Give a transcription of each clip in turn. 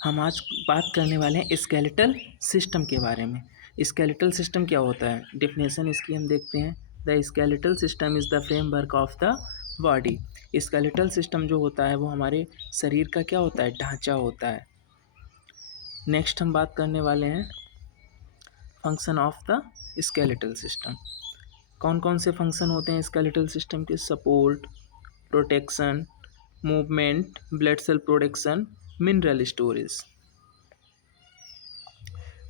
हम आज बात करने वाले हैं स्केलेटल सिस्टम के बारे में। स्केलेटल सिस्टम क्या होता है, डेफिनेशन इसकी हम देखते हैं। The skeletal system is the framework of the body. Skeletal system जो होता है वो हमारे शरीर का क्या होता है, ढांचा होता है। नेक्स्ट हम बात करने वाले हैं function of the skeletal system. कौन कौन से फंक्शन होते हैं स्केलेटल सिस्टम के? Support, protection, movement, blood cell production, mineral storage.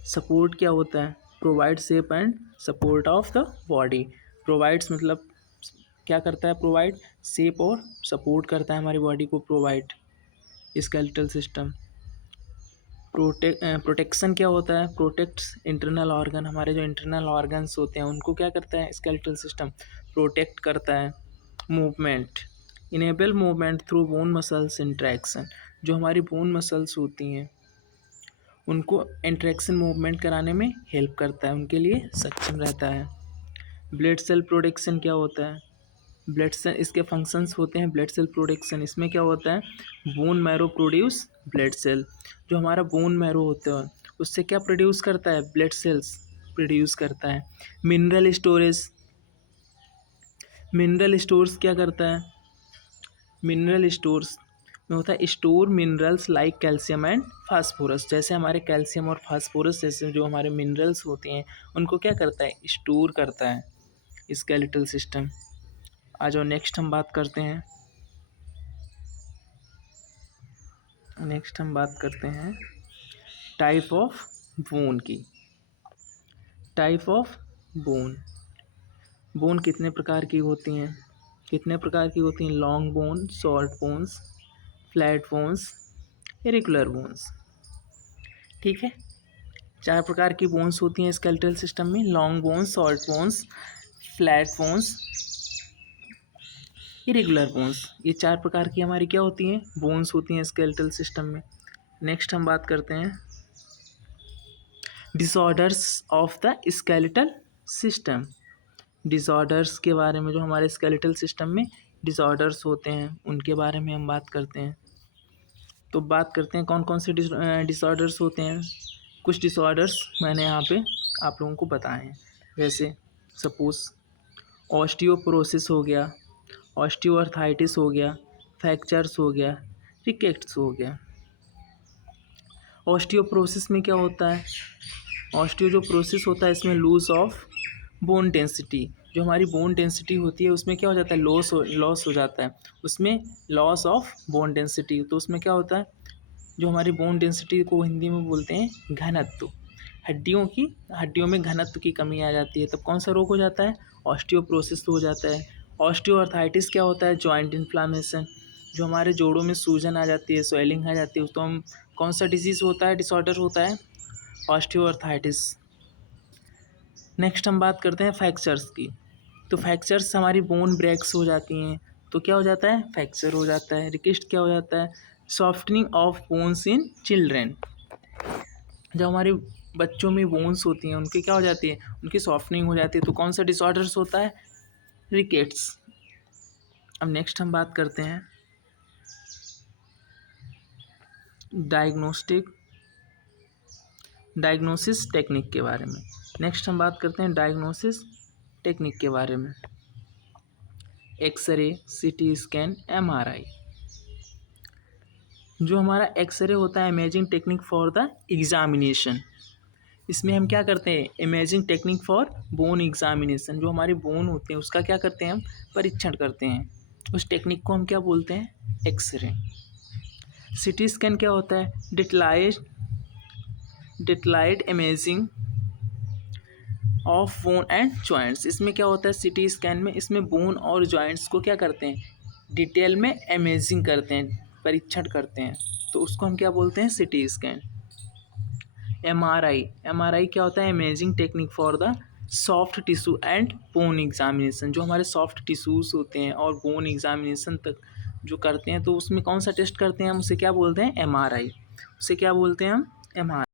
Support क्या होता है? Provide shape and support of the body. Provides मतलब क्या करता है? प्रोवाइड शेप और सपोर्ट करता है हमारी बॉडी को। Provide skeletal system. प्रोटेक्शन क्या होता है? Protects internal organ. हमारे जो इंटरनल ऑर्गन्स होते हैं उनको क्या करता है स्केलेटल सिस्टम? प्रोटेक्ट करता है। Movement, enable movement through bone muscles interaction. जो हमारी बोन मसल्स होती हैं उनको इंट्रैक्शन मूवमेंट कराने में हेल्प करता है, उनके लिए सक्षम रहता है। ब्लड सेल प्रोडक्शन क्या होता है? ब्लड सेल, इसके फंक्शंस होते हैं ब्लड सेल प्रोडक्शन। इसमें क्या होता है? Bone marrow produce blood cell. जो हमारा बोन मैरो होता है उससे क्या प्रोड्यूस करता है? ब्लड सेल्स प्रोड्यूस करता है। मिनरल स्टोरेज, मिनरल स्टोर्स क्या करता है? मिनरल स्टोर्स में होता है store minerals like calcium and phosphorus. जैसे हमारे कैल्शियम और फास्फोरस जैसे जो हमारे मिनरल्स होते हैं उनको क्या करता है? स्टोर करता है स्केलेटल सिस्टम। आ जाओ नेक्स्ट हम बात करते हैं। टाइप ऑफ बोन की। Type of bone. बोन कितने प्रकार की होती हैं? Long bone, short bones, flat bones, irregular bones. ठीक है, 4 प्रकार की बोन्स होती हैं स्केलेटल सिस्टम में। Long bones, short bones, flat bones, irregular bones. ये 4 प्रकार की हमारी क्या होती हैं? बोन्स होती हैं स्केलेटल सिस्टम में। नेक्स्ट हम बात करते हैं disorders of the skeletal system. Disorders के बारे में, जो हमारे स्केलेटल सिस्टम में डिसऑर्डर्स होते हैं उनके बारे में हम बात करते हैं। तो बात करते हैं कौन कौन से डिसऑर्डर्स होते हैं। कुछ डिसऑर्डर्स मैंने यहाँ पे आप लोगों को बताए हैं। वैसे सपोज ऑस्टियोपोरोसिस हो गया, ऑस्टियोआर्थराइटिस हो गया, फ्रैक्चर्स हो गया, रिकेट्स हो गया। ऑस्टियोपोरोसिस में क्या होता है? ऑस्टियो जो प्रोसेस होता है इसमें लूज ऑफ बोन डेंसिटी। जो हमारी बोन डेंसिटी होती है उसमें क्या हो जाता है? लॉस हो जाता है उसमें, लॉस ऑफ बोन डेंसिटी। तो उसमें क्या होता है? जो हमारी बोन डेंसिटी को हिंदी में बोलते हैं घनत्व, हड्डियों में घनत्व की कमी आ जाती है, तब कौन सा रोग हो जाता है? ऑस्टियोपोरोसिस हो जाता है। ऑस्टियोआर्थराइटिस क्या होता है? Joint inflammation. जो हमारे जोड़ों में सूजन आ जाती है, स्वेलिंग आ जाती है, तो हम कौन सा डिजीज़ होता है, डिसऑर्डर होता है? ऑस्टियोआर्थराइटिस। नेक्स्ट हम बात करते हैं फ्रैक्चर्स की। तो फ्रैक्चर्स हमारी बोन ब्रेक्स हो जाती हैं तो क्या हो जाता है? फ्रैक्चर हो जाता है। रिकेट्स क्या हो जाता है? Softening of bones in children. जब हमारी बच्चों में बोन्स होती हैं उनकी क्या हो जाती है? उनकी सॉफ्टनिंग हो जाती है। तो कौन सा डिसऑर्डर्स होता है? रिकेट्स। अब नेक्स्ट हम बात करते हैं डायग्नोसिस टेक्निक के बारे में। नेक्स्ट हम बात करते हैं डायग्नोसिस टेक्निक के बारे में। X ray, CT scan, MRI. जो हमारा एक्सरे होता है imaging technique for the examination. इसमें हम क्या करते हैं? Imaging technique for bone examination. जो हमारी बोन होते हैं उसका क्या करते हैं? हम परीक्षण करते हैं। उस टेक्निक को हम क्या बोलते हैं? एक्सरे। सीटी स्कैन क्या होता है? Detailed imaging of bone and joints. इसमें क्या होता है सीटी स्कैन में? इसमें बोन और जॉइंट्स को क्या करते हैं? डिटेल में इमेजिंग करते हैं, परीक्षण करते हैं, तो उसको हम क्या बोलते हैं? CT scan. एमआरआई क्या होता है? Imaging technique for the soft tissue and bone examination. जो हमारे सॉफ्ट टिश्यूज़ होते हैं और बोन एग्जामिनेशन तक जो करते हैं तो उसमें कौन सा टेस्ट करते हैं हम? उसे क्या बोलते हैं? एमआरआई। उसे क्या बोलते हैं हम? एमआरआई।